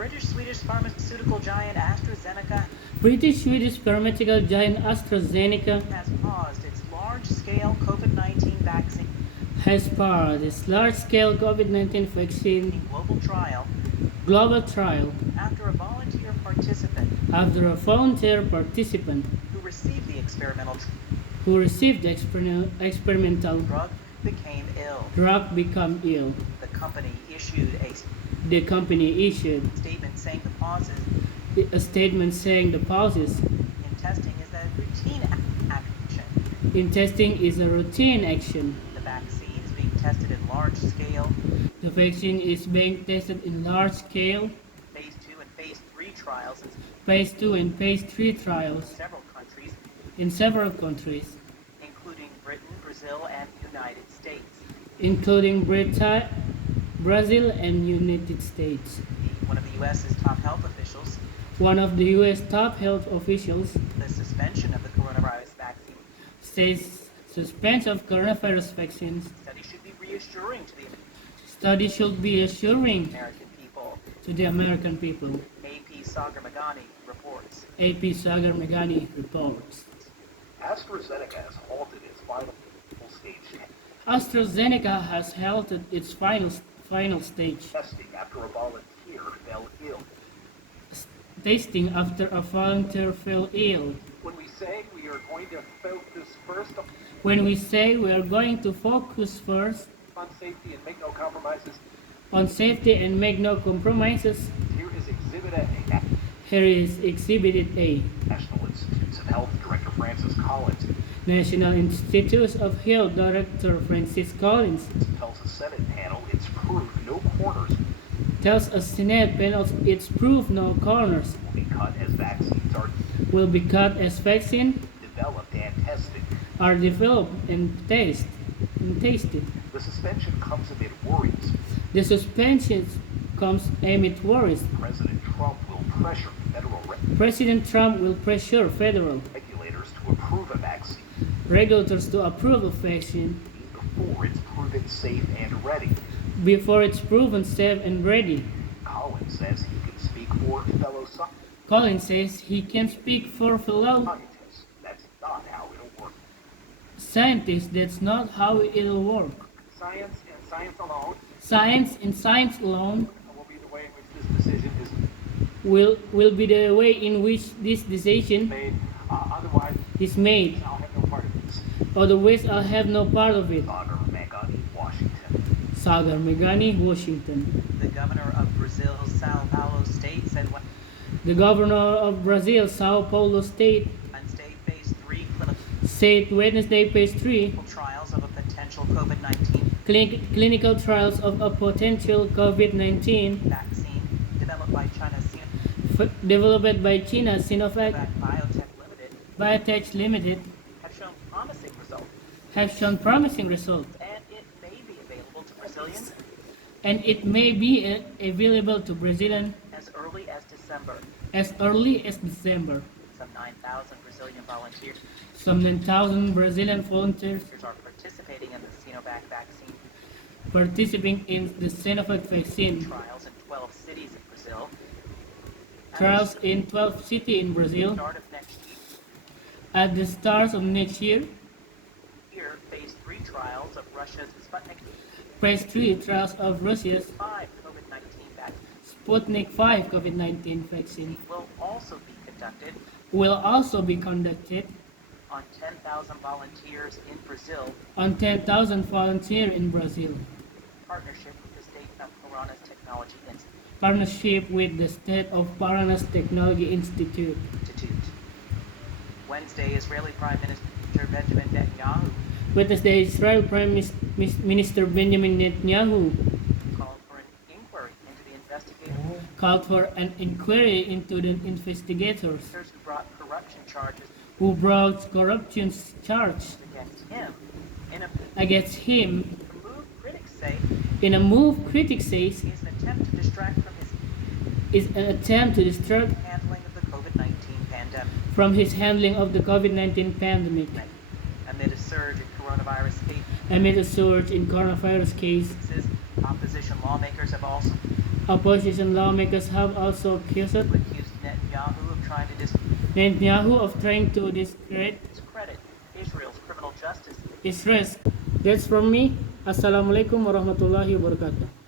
British-Swedish pharmaceutical giant AstraZeneca British-Swedish pharmaceutical giant AstraZeneca has paused its large-scale COVID-19 vaccine has paused its large-scale COVID-19 vaccine global trial after a volunteer participant who received the experimental drug became ill. become ill. The company issued a The company issued statement saying the pauses a statement saying the pauses in testing is a routine action. in testing is a routine action. The vaccine is being tested in large scale The vaccine is being tested in large scale phase 2 and phase 3 trials phase 2 and phase 3 trials in several countries, in several countries, including Britain, Brazil, and the United States. including Brazil and United States. One of the U.S.'s top health officials, One of the U.S. top health officials the suspension of the coronavirus vaccine says suspension of coronavirus vaccines study should be reassuring to the American people. to the American people. AP Sagar Magani reports. AP Sagar Megani reports. AstraZeneca has halted its final stage AstraZeneca has halted its final stage testing after a volunteer fell ill. testing after a volunteer fell ill. When we say we are going to focus first When we say we are going to focus first on safety and make no compromises, on safety and make no compromises, here is Exhibit A. here is Exhibit A. National Institutes of Health Director Francis Collins National Institutes of Health Director Francis Collins tells the Senate panel it's proof no corners tells a Senate panel it's proof no corners will be cut as vaccines are will be cut as vaccine developed and tested. are developed and tasted. The suspension comes amid worries The suspension comes amid worries. President Trump will pressure President Trump will pressure federal regulators to approve a vaccine regulators to approve a vaccine before it's proven safe and ready. before it's proven safe and ready. Collins says he can speak for fellow Collins says he can speak for fellow scientists. That's not how it'll work. scientists. That's not how it'll work. Science and science alone Science and science alone will be the way in which this decision is will be the way in which this decision made. Otherwise, is made. I'll have no part of this. Otherwise, I'll have no part of it. Sagar Magani, Washington. Sagar Megani, Washington. The governor of Brazil's Sao Paulo state said The governor of Brazil, Sao Paulo State, Wednesday phase 3 clinical said Wednesday, page 3, trials of a potential COVID-19 clinical trials of a potential COVID-19 vaccine developed by China's developed by China Sinovac Biotech Limited Biotech Limited have shown promising results, have shown promising results, and it may be available to Brazilians and it may be available to Brazilians as early as December. as early as December. Some 9,000 Brazilian volunteers Some 10,000 Brazilian volunteers are participating in the Sinovac vaccine participating in the Sinovac vaccine trials in 12 cities in Brazil. trials in 12 cities in Brazil. Start of next At the start of next year, phase 3 trials of Russia's Sputnik phase 3 trials of Russia's 5 COVID-19 vaccine Sputnik 5 COVID-19 vaccine will also be conducted on 10,000 volunteers in Brazil, on 10,000 volunteers in Brazil, partnership with the State of Paraná's Technology partnership with the State of Paraná's Technology Institute. Wednesday, Israeli Prime Minister Benjamin Netanyahu Wednesday, Israel Prime Minister Benjamin Netanyahu called for an inquiry into the investigators who who brought corruption charges against him. against him The move, critics say, in a move critics say is an attempt to distract from his is an attempt to distract handling of the COVID-19 pandemic. from his handling of the COVID-19 pandemic Amid a surge in coronavirus amid a surge in coronavirus cases. opposition lawmakers have also Opposition lawmakers have also accused Netanyahu of trying to Netanyahu of trying to discredit Israel's criminal justice. Israel. That's from me. Assalamualaikum warahmatullahi wabarakatuh.